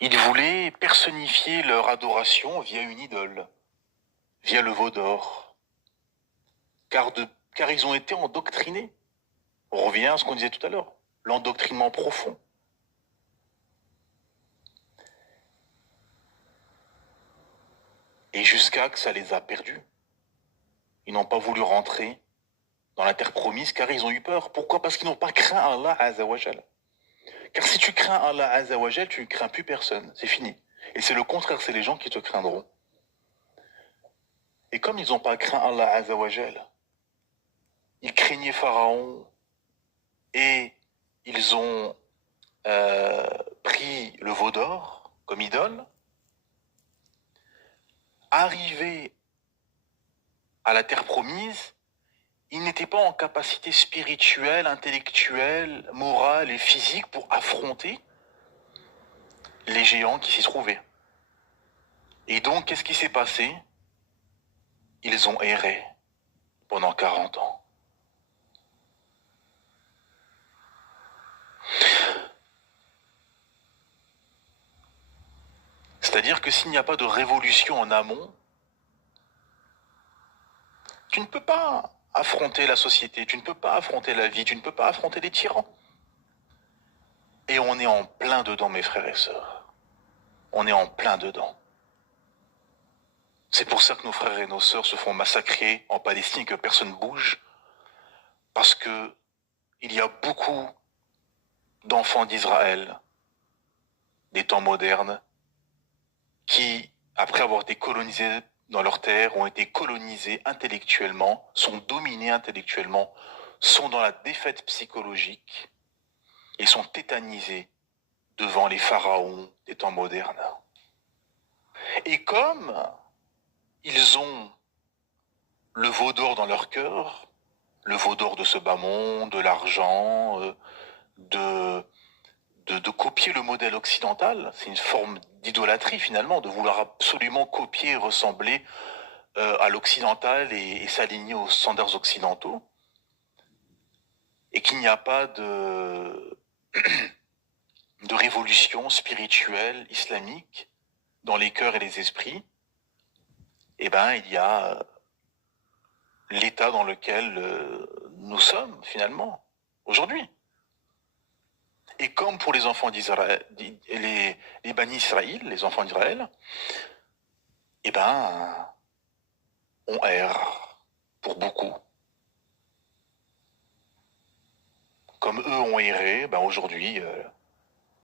Ils voulaient personnifier leur adoration via une idole, via le veau d'or, car ils ont été endoctrinés. On revient à ce qu'on disait tout à l'heure, l'endoctrinement profond. Et jusqu'à que ça les a perdus. Ils n'ont pas voulu rentrer dans la terre promise car ils ont eu peur. Pourquoi? Parce qu'ils n'ont pas craint Allah Azzawajal. Car si tu crains Allah Azzawajal, tu ne crains plus personne. C'est fini. Et c'est le contraire, c'est les gens qui te craindront. Et comme ils n'ont pas craint Allah Azzawajal, ils craignaient Pharaon et ils ont pris le veau d'or comme idole. Arrivés à la terre promise, ils n'étaient pas en capacité spirituelle, intellectuelle, morale et physique pour affronter les géants qui s'y trouvaient. Et donc, qu'est-ce qui s'est passé? Ils ont erré pendant 40 ans. C'est-à-dire que s'il n'y a pas de révolution en amont, tu ne peux pas affronter la société, tu ne peux pas affronter la vie, tu ne peux pas affronter les tyrans. Et on est en plein dedans, mes frères et sœurs. On est en plein dedans. C'est pour ça que nos frères et nos sœurs se font massacrer en Palestine et que personne ne bouge. Parce que il y a beaucoup d'enfants d'Israël, des temps modernes, qui, après avoir été colonisés dans leurs terres, ont été colonisés intellectuellement, sont dominés intellectuellement, sont dans la défaite psychologique et sont tétanisés devant les pharaons des temps modernes. Et comme ils ont le veau d'or dans leur cœur, le veau d'or de ce bas monde, de l'argent, de copier le modèle occidental, c'est une forme d'idolâtrie finalement, de vouloir absolument copier et ressembler à l'occidental et s'aligner aux standards occidentaux, et qu'il n'y a pas de révolution spirituelle islamique dans les cœurs et les esprits, eh ben il y a l'état dans lequel nous sommes finalement aujourd'hui. Et comme pour les enfants d'Israël, les Bani Israël, les enfants d'Israël, eh ben on erre pour beaucoup. Comme eux ont erré, ben aujourd'hui